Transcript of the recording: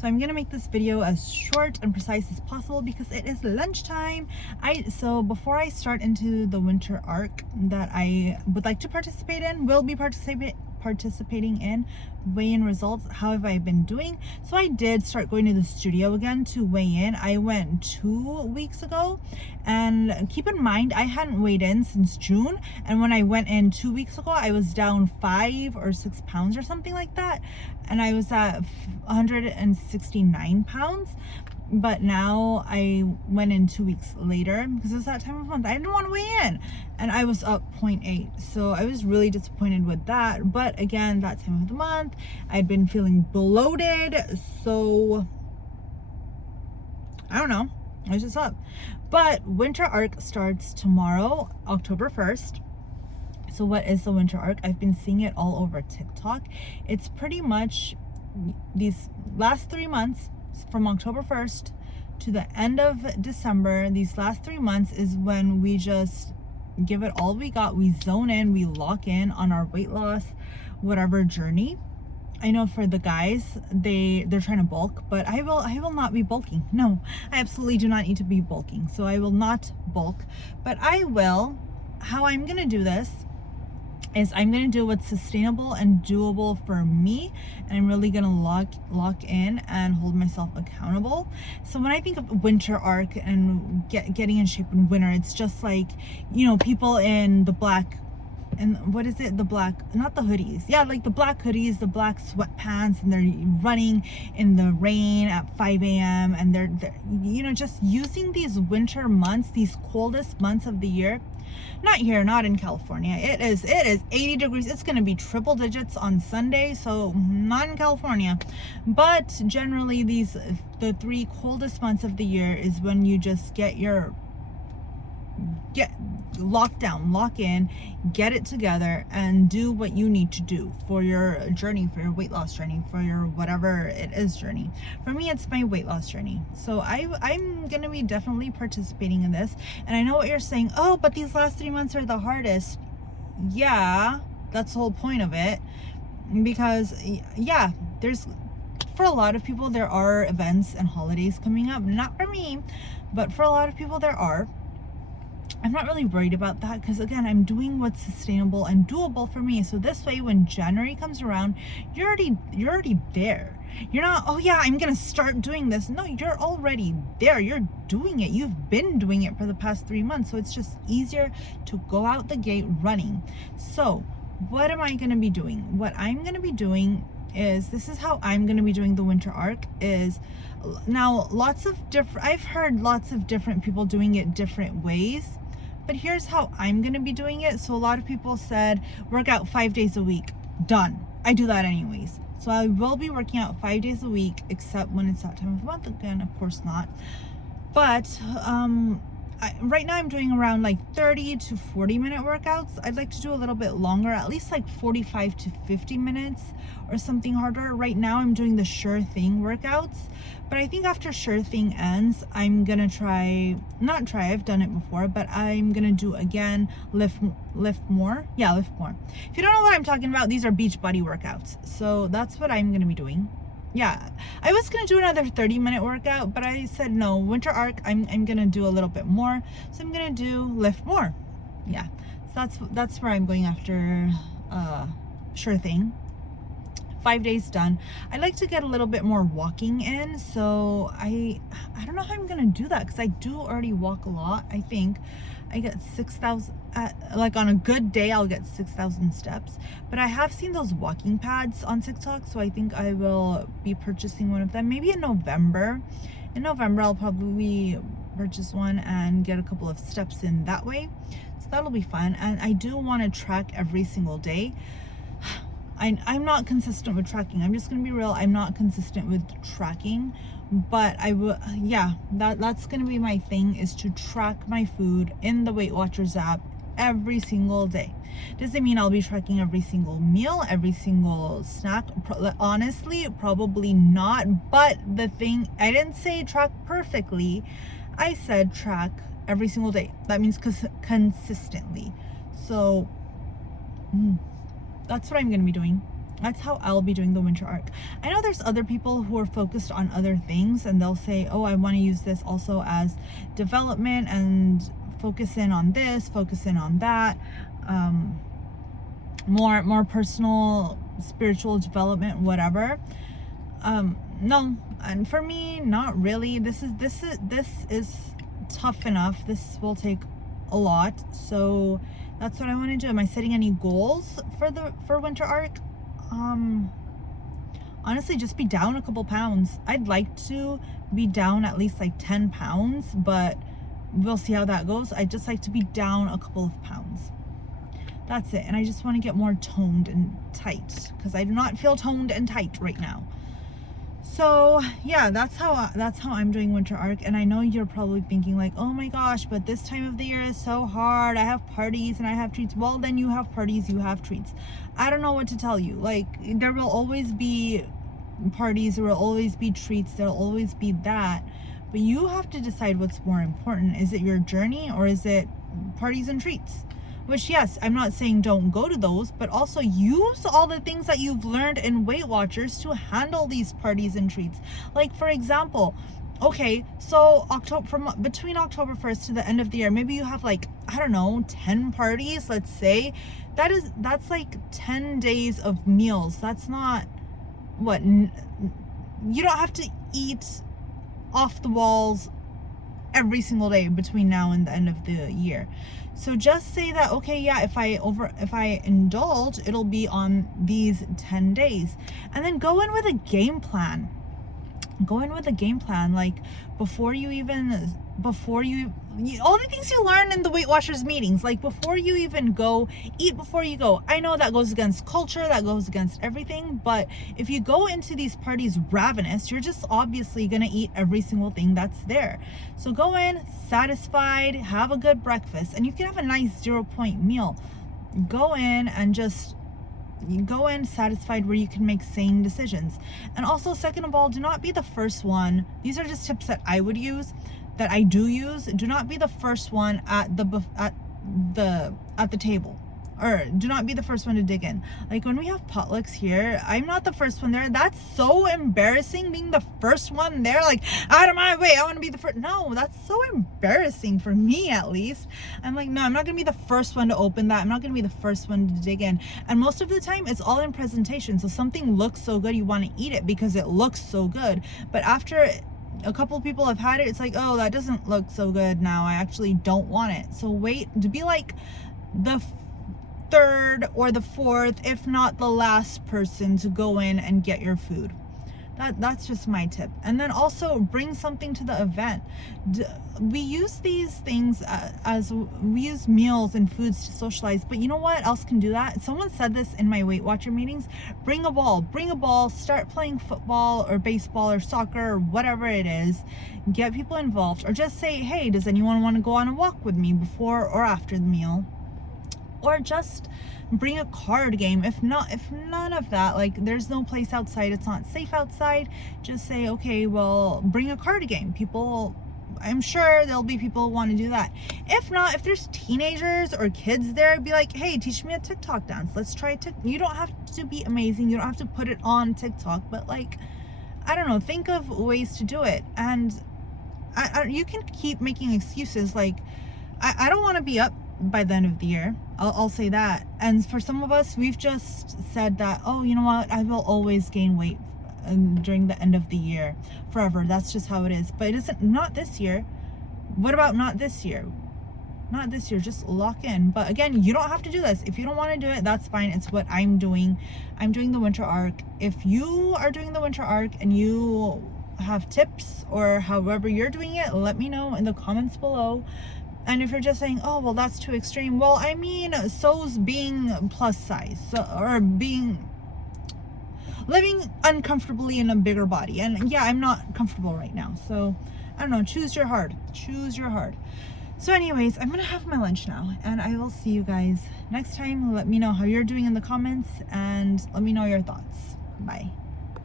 So I'm gonna make this video as short and precise as possible because it is lunchtime. So before I start into the winter arc that I would like to participate in, will be participating in, weigh-in results. How have I been doing? So I did start going to the studio again to weigh in. I went 2 weeks ago, and keep in mind I hadn't weighed in since June, and when I went in 2 weeks ago I was down 5 or 6 pounds or something like that, and I was at 169 pounds. But now I went in 2 weeks later because it's that time of month. I didn't want to weigh in, and I was up 0.8. So I was really disappointed with that. But again, that time of the month, I'd been feeling bloated. So I don't know. I was just up. But winter arc starts tomorrow, October 1st. So what is the winter arc? I've been seeing it all over TikTok. It's pretty much these last 3 months, from October 1st to the end of December. These last 3 months is when we just give it all we got. We zone in, we lock in on our weight loss, whatever journey. I know for the guys, they're trying to bulk, but I will not be bulking. No, I absolutely do not need to be bulking. So I will not bulk, but I will. How I'm gonna do this is I'm gonna do what's sustainable and doable for me, and I'm really gonna lock in and hold myself accountable. So when I think of winter arc and getting in shape in winter, it's just like, you know, people in the black, and what is it, the black, not the hoodies, yeah, like the black hoodies, the black sweatpants, and they're running in the rain at 5 a.m. and they're you know, just using these winter months, these coldest months of the year. Not here, not in California. It is 80 degrees. It's going to be triple digits on Sunday, so not in California. But generally, the 3 coldest months of the year is when you just get lock down, lock in, get it together, and do what you need to do for your journey, for your weight loss journey, for your whatever it is journey. For me, it's my weight loss journey. So I'm gonna be definitely participating in this. And I know what you're saying, oh, but these last 3 months are the hardest. Yeah, that's the whole point of it, because yeah, for a lot of people there are events and holidays coming up. Not for me, but for a lot of people there are. I'm not really worried about that because, again, I'm doing what's sustainable and doable for me. So this way, when January comes around, you're already there. You're not, oh yeah, I'm gonna start doing this. No, you're already there. You're doing it. You've been doing it for the past 3 months. So it's just easier to go out the gate running. So what am I gonna be doing? What I'm gonna be doing is, this is how I'm gonna be doing the winter arc. Is now I've heard lots of different people doing it different ways. But here's how I'm going to be doing it. So a lot of people said work out 5 days a week. Done. I do that anyways. So I will be working out 5 days a week, except when it's that time of the month. Again, of course not. But right now I'm doing around like 30 to 40 minute workouts. I'd like to do a little bit longer, at least like 45 to 50 minutes or something harder. Right now I'm doing the Sure Thing workouts, but I think after Sure Thing ends, I'm gonna I've done it before, but I'm gonna do again lift more. Yeah, lift more. If you don't know what I'm talking about, these are Beachbody workouts. So that's what I'm gonna be doing. Yeah, I was gonna do another 30-minute workout, but I said no, winter arc, I'm gonna do a little bit more. So I'm gonna do lift more. Yeah, so that's where I'm going after Sure Thing. 5 days done. I'd like to get a little bit more walking in, so I don't know how I'm gonna do that because I do already walk a lot. I think I get 6,000, like on a good day I'll get 6,000 steps, but I have seen those walking pads on TikTok, so I think I will be purchasing one of them maybe in November. In November I'll probably purchase one and get a couple of steps in that way, so that'll be fun. And I do want to track every single day. I'm not consistent with tracking. I'm just gonna be real. I'm not consistent with tracking, but I will. Yeah, that's gonna be my thing, is to track my food in the Weight Watchers app every single day. Doesn't mean I'll be tracking every single meal, every single snack. Honestly, probably not. But the thing, I didn't say track perfectly. I said track every single day. That means consistently. So that's what I'm going to be doing. That's how I'll be doing the winter arc. I know there's other people who are focused on other things, and they'll say, oh, I want to use this also as development and focus in on this, focus in on that, more personal, spiritual development, whatever. No, and for me, not really. This is tough enough. This will take a lot. So that's what I want to do. Am I setting any goals for winter arc? Honestly, just be down a couple pounds. I'd like to be down at least like 10 pounds, but we'll see how that goes. I'd just like to be down a couple of pounds. That's it. And I just want to get more toned and tight, because I do not feel toned and tight right now. So yeah, that's how I'm doing winter arc. And I know you're probably thinking like, oh my gosh, but this time of the year is so hard. I have parties and I have treats. Well, then you have parties, you have treats. I don't know what to tell you. Like, there will always be parties, there will always be treats, there'll always be that. But you have to decide what's more important. Is it your journey, or is it parties and treats? Which, yes, I'm not saying don't go to those, but also use all the things that you've learned in Weight Watchers to handle these parties and treats. Like, for example, okay, so between October 1st to the end of the year, maybe you have like, I don't know, 10 parties, let's say. That's like 10 days of meals. That's not what, you don't have to eat off the walls every single day between now and the end of the year. So just say that, okay, yeah, if I indulge, it'll be on these 10 days. And then go in with a game plan. Like, all the things you learn in the Weight Watchers meetings, like before you even go, eat before you go. I know that goes against culture, that goes against everything, but if you go into these parties ravenous, you're just obviously gonna eat every single thing that's there. So go in satisfied, have a good breakfast, and you can have a nice 0-point meal. Go in and just you go in satisfied where you can make sane decisions. And also, second of all, do not be the first one. These are just tips that I would use, that I do use. Do not be the first one at the table, or do not be the first one to dig in. Like when we have potlucks here, I'm not the first one there. That's so embarrassing, being the first one there, like, out of my way, I want to be the first. No, that's so embarrassing for me, at least. I'm like, no, I'm not gonna be the first one to open that. I'm not gonna be the first one to dig in. And most of the time it's all in presentation. So something looks so good, you want to eat it because it looks so good. But after a couple of people have had it, it's like, oh, that doesn't look so good now, I actually don't want it. So wait to be like the third or the fourth, if not the last person to go in and get your food. That's just my tip. And then also bring something to the event. We use these things we use meals and foods to socialize, but you know what else can do that? Someone said this in my Weight Watcher meetings. Bring a ball, start playing football or baseball or soccer or whatever it is. Get people involved, or just say, hey, does anyone want to go on a walk with me before or after the meal? Or just bring a card game. If none of that, like there's no place outside, it's not safe outside, just say, okay, well, bring a card game. I'm sure there'll be people who want to do that. If not, if there's teenagers or kids there, be like, hey, teach me a TikTok dance. Let's try it. You don't have to be amazing. You don't have to put it on TikTok, but like, I don't know, think of ways to do it. And you can keep making excuses. Like, I don't want to be up by the end of the year. I'll say that. And for some of us, we've just said that, oh, you know what, I will always gain weight during the end of the year forever. That's just how it is. But it isn't. Not this year. What about not this year? Not this year. Just lock in. But again, you don't have to do this. If you don't want to do it, that's fine. It's what I'm doing. I'm doing the winter arc. If you are doing the winter arc and you have tips or however you're doing it, let me know in the comments below. And if you're just saying, oh, well, that's too extreme, well, I mean, so's being plus size, or living uncomfortably in a bigger body. And yeah, I'm not comfortable right now. So I don't know, choose your heart. So anyways, I'm gonna have my lunch now, and I will see you guys next time. Let me know how you're doing in the comments, and let me know your thoughts. Bye.